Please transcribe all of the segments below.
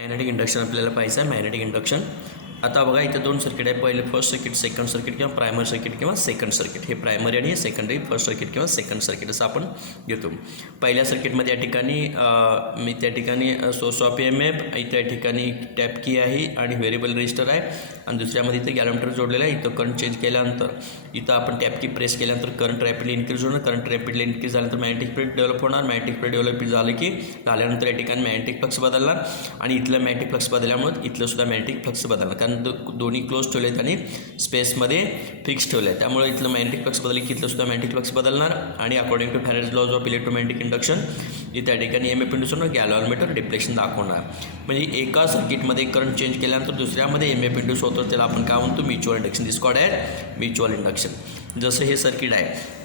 Magnetic induction आपल्याला पाहायचं आहे. मॅग्नेटिक इंडक्शन आता बघा इथे दोन सर्किट आहे. पहिले फर्स्ट सर्किट, सेकंड सर्किट किंवा प्रायमरी सर्किट किंवा सेकंड सर्किट. हे प्रायमरी आणि हे सेकंडरी, फर्स्ट सर्किट किंवा सेकंड सर्किट असं आपण घेतो. पहिल्या सर्किटमध्ये या ठिकाणी मी त्या ठिकाणी सोर्स ऑफ EMF, त्या ठिकाणी टॅप की आहे आणि व्हेरिएबल रेजिस्टर आहे आणि दुसऱ्यामध्ये इथे गॅलोमीटर जोडलेलं आहे. इथं करंट चेंज केल्यानंतर इथं आपण टॅप की प्रेस केल्यानंतर करंट रॅपिडली इन्क्रीज होणार. करंट रॅपिडली इन्क्रीज झाल्यानंतर मॅग्नेटिक फील्ड डेव्हलप होणार. मॅग्नेटिक फील्ड डेव्हलप झाल्यानंतर या ठिकाणी मॅग्नेटिक फ्लक्स बदलणार आणि इथलं मॅग्नेटिक फ्लक्स बदलल्यामुळे इथलं सुद्धा मॅग्नेटिक फ्लक्स बदलणार, कारण दोन्ही क्लोज ठेवले आहेत आणि स्पेसमध्ये फिक्स ठेवले आहे. त्यामुळे इथलं मॅग्नेटिक फ्लक्स बदलले की इथलं सुद्धा मॅग्नेटिक फ्लक्स बदलणार आणि according to Faraday's laws of electromagnetic induction इथे त्या ठिकाणी EMF इंड्यूस होणार, गॅलव्हॅनोमीटर डिफ्लेक्शन दाखवणार. म्हणजे एका सर्किटमध्ये करंट चेंज केल्यानंतर दुसऱ्यामध्ये EMF इंड्यूस होतो, त्याला आपण काय म्हणतो, म्युच्युअल इंडक्शन. दिस कॉल्ड आहे म्युच्युअल इंडक्शन. जसं हे सर्किट आहे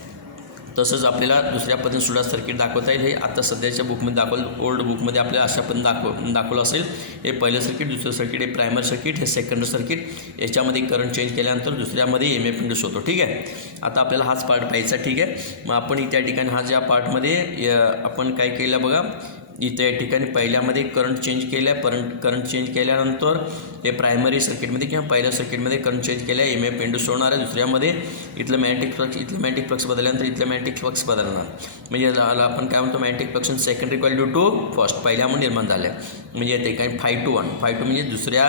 तसंच आपल्याला दुसऱ्या पद्धतीने सुद्धा सर्किट दाखवता येईल. हे आता सध्याच्या बुकमध्ये ओल्ड बुकमध्ये आपल्याला अशा पद्धतीने दाखवलं असेल. हे पहिलं सर्किट, दुसरं सर्किट, हे प्रायमरी सर्किट, हे सेकंड सर्किट. याच्यामध्ये करंट चेंज केल्यानंतर दुसऱ्यामध्ये EMF इंड्यूस होतो. ठीक आहे. आता आपल्याला हाच पार्ट पाहायचा. ठीक आहे. मग आपण त्या ठिकाणी हा ज्या पार्टमध्ये आपण काय केलं बघा, इथे या ठिकाणी पहिल्यामध्ये करंट चेंज केल्या, करंट चेंज केल्यानंतर हे प्रायमरी सर्किटमध्ये किंवा पहिल्या सर्किटमध्ये करंट चेंज केल्या, EMF इंड्यूस होणार आहे. दुसऱ्यामध्ये इथलं मॅग्नेटिक फ्लक्स बदलल्यानंतर इथलं मॅग्नेटिक फ्लक्स बदलणार. म्हणजे याला आपण काय म्हणतो, magnetic flux secondary coil due to first, पहिल्यामध्ये निर्माण झाले. म्हणजे या ठिकाणी 5 to 1 म्हणजे दुसऱ्या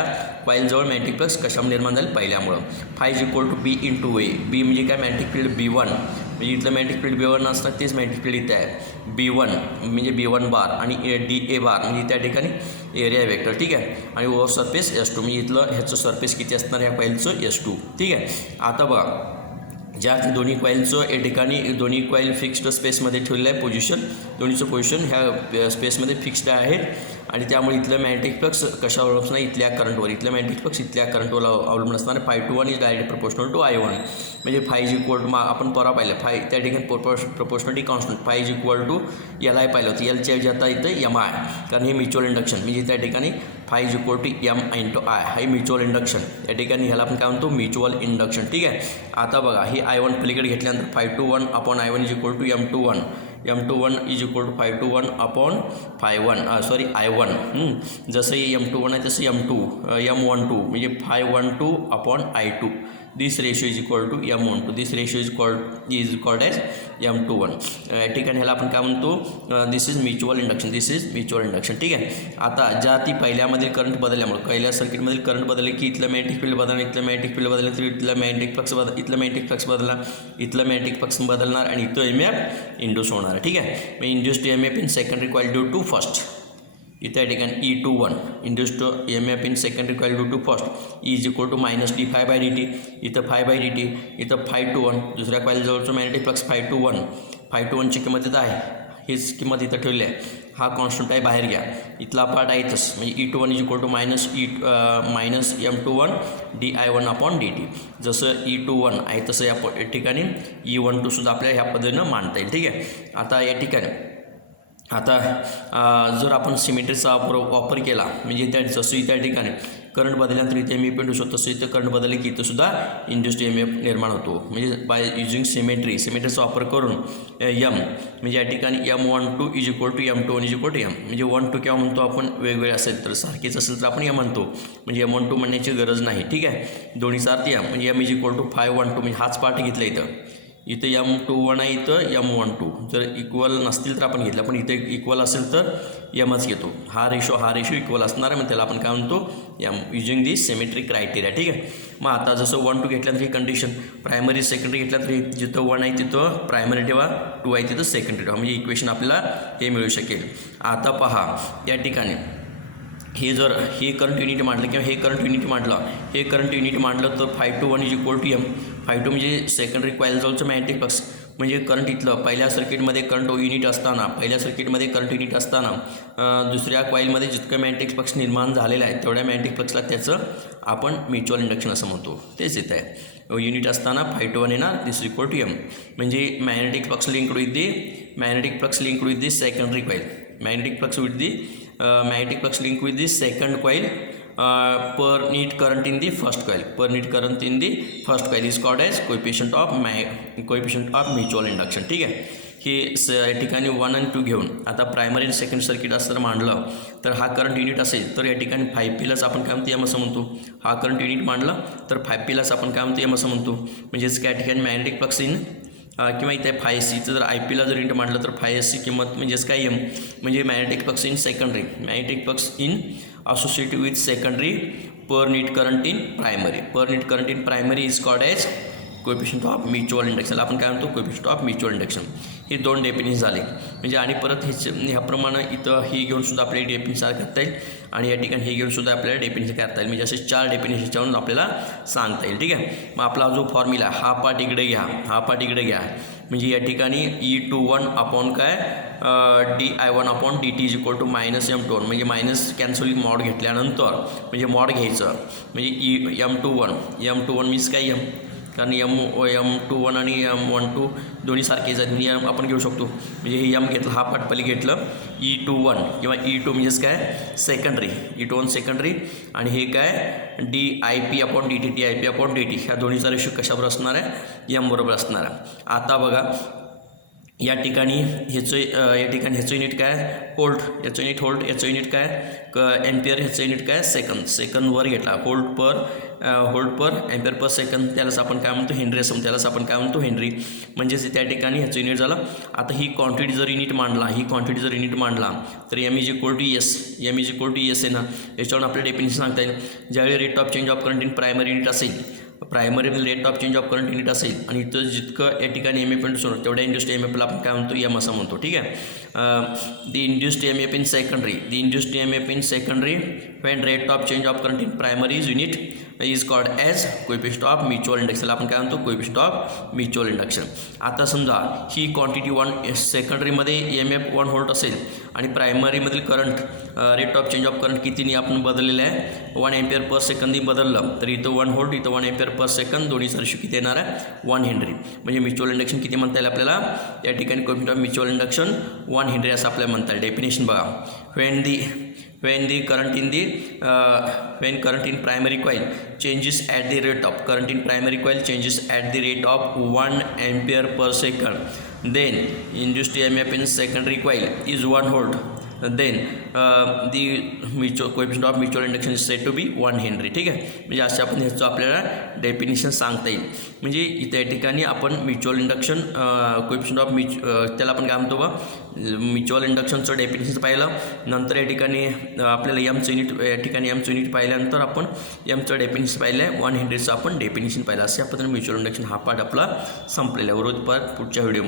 कॉईलजवळ मॅग्नेटिक फ्लक्स कशामुळे निर्माण झाले, पहिल्यामुळं. 5 = B × A. B म्हणजे काय, मॅग्नेटिक फील्ड B1. म्हणजे इथलं मॅग्नेटिक फील्ड B1 असतात, तेच मॅग्नेटिक फील्ड इथे आहे. B1 म्हणजे B1 बार आणि DA बार म्हणजे त्या ठिकाणी एरिया वेक्टर. ठीक आहे. आणि ओव्हर सरफेस S2 म्हणजे इथलं ह्याचं सरफेस किती असणार, ह्या कॉईलचं S2. ठीक आहे. आता बघा, ज्या दोन्ही कॉईलचं या ठिकाणी दोन्ही कॉईल फिक्स्ड स्पेसमध्ये ठेवलेलं आहे, पोझिशन, दोन्हीचं पोझिशन ह्या स्पेसमध्ये फिक्स्ड आहे आणि त्यामुळे इथलं मॅग्नेटिक फ्लक्स कशावर अवलंबून असणार, इथल्या करंटवर. इथलं मॅग्नेटिक फ्लक्स इथल्या करंटवर अवलंबून असणार. 5 to 1 is direct proportional to I1. म्हणजे 5 आपण परवा पाहिलं, 5 त्या ठिकाणी प्रपोर्शनलिटी कॉन्स्टंट. 5 = LI पाहिलं होतं, Lच्या ऐवजी आता इथं MI, कारण हे म्युच्युअल इंडक्शन. म्हणजे त्या ठिकाणी 5 = M × I, हे म्युच्युअल इंडक्शन. या ठिकाणी ह्याला आपण काय म्हणतो, म्युच्युअल इंडक्शन. ठीक आहे. आता बघा, ही I1 पलीकडे घेतल्यानंतर 5 to 1 upon I1 = M to 1. M to 1 = 5 to 1 upon I1. जसं M to 1 आहे तसं M12 म्हणजे 512 upon I2. This ratio = M12. This ratio is called as M21. या ठिकाणी ह्याला आपण काय म्हणतो, this is mutual induction. This is mutual induction. ठीक आहे. आता ज्या ती पहिल्यामधील करंट बदलल्यामुळे, पहिल्या सर्किटमधील करंट बदलले की इथलं मॅग्नेटिक फील्ड बदलणार, इथलं मॅग्नेटिक फील्ड बदललं तर इथलं मॅग्नेटिक फ्लक्स बदलणार, इथलं मॅग्नेटिक फ्लक्स बदलणार आणि इथं EMF इंड्यूस होणार. ठीक आहे. मग induced EMF in secondary coil due to first. इथं या ठिकाणी E21 induced EMF in secondary coil due to first = -d∅dt. इथं ∅dt, इथं 5 to 1. दुसऱ्या कॉईलजवळचं मॅग्नेटिक फ्लक्स 5 to 1. 5 to 1 ची किंमत इथं आहे, हीच किंमत इथं ठेवली आहे. हा कॉन्स्टंट आहे, बाहेर घ्या. इथला पार्ट आहे इथंच. म्हणजे E21 = -M21 dI1 upon dt. जसं E21 आहे तसं या ठिकाणी E12 सुद्धा आपल्याला ह्या पद्धतीनं मांडता येईल. ठीक आहे. आता या ठिकाणी जर आपण सिमेट्रीचा वापर केला, म्हणजे जसं त्या ठिकाणी करंट बदलल्यानंतर इथे EMF इंड्यूस होतो, तसं इथं करंट बदलले की इथं सुद्धा इंड्यूस्ड EMF निर्माण होतो. म्हणजे बाय युजिंग सिमेट्रीचा वापर करून M म्हणजे या ठिकाणी M12 = M21 M. म्हणजे 1 2 केव्हा म्हणतो आपण, वेगवेगळे असेल तर, सारखेच असेल तर आपण M म्हणतो. म्हणजे M12 म्हणण्याची गरज नाही. ठीक आहे. दोन्हीचा अर्थ M म्हणजे M = 512 म्हणजे हाच पार्ट घेतला इथं M21 आहे, इथं M12. जर इक्वल नसतील तर आपण घेतलं, पण इथं इक्वल असेल तर Mच घेतो. हा रेशो इक्वल असणार आहे, मग त्याला आपण काय म्हणतो, M, युजिंग दी सिमेट्री क्रायटेरिया. ठीक आहे. मग आता जसं 1 2 घेतल्यानंतर ही कंडिशन, प्रायमरी सेकंडरी घेतल्यानंतर जिथं 1 आहे तिथं प्रायमरी ठेवा, 2 आहे तिथं सेकंडरी ठेवा. म्हणजे इक्वेशन आपल्याला हे मिळू शकेल. आता पहा, या ठिकाणी हे करंट युनिट मांडलं किंवा हे करंट युनिट मांडलं तर 5 to 1 = M. 5 2 म्हणजे सेकंडरी कॉईलजवळचं मॅग्नेटिक फ्लक्स. म्हणजे करंट इथलं पहिल्या सर्किटमध्ये करंट युनिट असताना दुसऱ्या कॉईलमध्ये जितकं मॅग्नेटिक फ्लक्स निर्माण झालेलं आहे तेवढ्या मॅग्नेटिक फ्लक्सला त्याचं आपण म्युच्युअल इंडक्शन असं म्हणतो. तेच येत आहे. युनिट असताना 5 to 1 येणार, दिस = M. म्हणजे magnetic flux linked with the secondary coil. Magnetic flux linked with the second coil per neat current in the first coil is called as coefficient of mutual induction. ठीक आहे. या ठिकाणी 1 आणि 2 घेऊन आता प्रायमरी आणि सेकंड सर्किट असं मांडलं तर हा करंट युनिट असेल तर या ठिकाणी 5Pलाच आपण काय म्हणतो एम असं म्हणतो. हा करंट युनिट मांडला तर 5Pलाच आपण काय म्हणतो एम असं म्हणतो. म्हणजेच काय ठिकाणी मॅग्नेटिक फ्लक्स इन किंवा इथे 5SCचं जर IP ला जर युनिट मांडलं तर 5SC किंमत म्हणजेच काय एम म्हणजे magnetic flux in secondary. Magnetic flux in associated with secondary per unit current in primary. Per unit current in primary is called as coefficient of mutual induction. आपण काय म्हणतो कोएफिशियंट ऑफ म्युच्युअल इंडक्शन. हे 2 definition झाले. म्हणजे आणि परत ह्याप्रमाणे इथं ही घेऊन सुद्धा आपल्याला डेफिनेशन करता येईल आणि या ठिकाणी हे घेऊन सुद्धा आपल्याला डेफिनेशन करता येईल. म्हणजे असे 4 डेफिनेशनच्यावरून आपल्याला सांगता येईल. ठीक आहे. मग आपला जो फॉर्म्युला हा पार्ट इकडे घ्या, हा पार्ट इकडे घ्या. म्हणजे या ठिकाणी E21 अपॉन काय DI1 upon DT is equal to -M21 म्हणजे मायनस कॅन्सलिंग मॉड घेतल्यानंतर म्हणजे मॉड घ्यायचं म्हणजे M21 मीन्स काय एम कारण M21 आणि M12 दोन्ही सारखेच आहेत म्हणजे आपण घेऊ शकतो. म्हणजे हे एम घेतलं हा पार्ट पहिले घेतलं E21 किंवा E2 म्हणजेच काय सेकंडरी. E21 सेकंडरी आणि हे काय DIP upon DT DIP upon DT ह्या दोन्हीचा रेशो कशाबरोबर असणार आहे एम बरोबर असणार आहे. आता बघा या ठिकाणी ह्याचं युनिट काय व्होल्ट, याचं युनिट व्होल्ट, याचं युनिट काय एम्पियर, ह्याचं युनिट काय सेकंदवर घेतला. व्होल्ट पर एम्पियर पर सेकंद त्यालाच आपण काय म्हणतो हेनरी असं त्यालाच आपण काय म्हणतो हेनरी. म्हणजेच त्या ठिकाणी ह्याचं युनिट झालं. आता ही क्वांटिटी जर युनिट मांडला तर M is equal to S आहे ना. याच्यावरून आपल्याला डेफिनेशन सांगता येईल. ज्यावेळी rate of change of current in primary unit असेल प्रायमरीमध्ये rate of change of current unit असेल आणि इथं जितकं या ठिकाणी एम एफ सोडून तेवढ्या इंड्युस्ड एम एफला आपण काय म्हणतो एम असं म्हणतो. ठीक आहे. The induced M F in secondary when rate of change of current in primary unit is called as coefficient of mutual induction. आपण काय म्हणतो कोएफिशियंट ऑफ म्युच्युअल इंडक्शन. आता समजा ही क्वांटिटी 1 सेकंडरीमध्ये एम एफ 1 व्होल्ट असेल आणि प्रायमरीमधील current rate of change of current कितीने आपण बदललेलं आहे 1 एम्पियर पर सेकंद बदललं तर इथं 1 व्होल्ट इथं 1 एम्पियर पर सेकंद दोन्हीचा रेशो किती येणार आहे 1 हेनरी. म्हणजे म्युच्युअल इंडक्शन किती म्हणता येईल आपल्याला या ठिकाणी coefficient of mutual induction 1 Henry असं आपल्याला म्हणता येईल. डेफिनेशन बघा when current in primary coil changes at the rate of 1 ampere per second, then induced EMF in secondary coil is 1 volt. Then the coefficient of mutual induction is said to be 1 Henry. ठीक आहे. म्हणजे असे आपण ह्याचं आपल्याला definition सांगता येईल. म्हणजे इथे या ठिकाणी आपण म्युच्युअल इंडक्शन कोएफिशियंट ऑफ त्याला आपण काय म्हणतो बा म्युच्युअल इंडक्शनचं डेफिनेशन पाहिलं. नंतर या ठिकाणी आपल्याला एमचं युनिट या ठिकाणी एमचं युनिट पाहिल्यानंतर आपण एमचं डेफिनेशन पाहिलं आहे 1 हेनरीचं आपण डेफिनेशन पाहिलं. असे आपण म्युच्युअल इंडक्शन हा पार्ट आपला संपलेला आहे. पुढच्या व्हिडिओ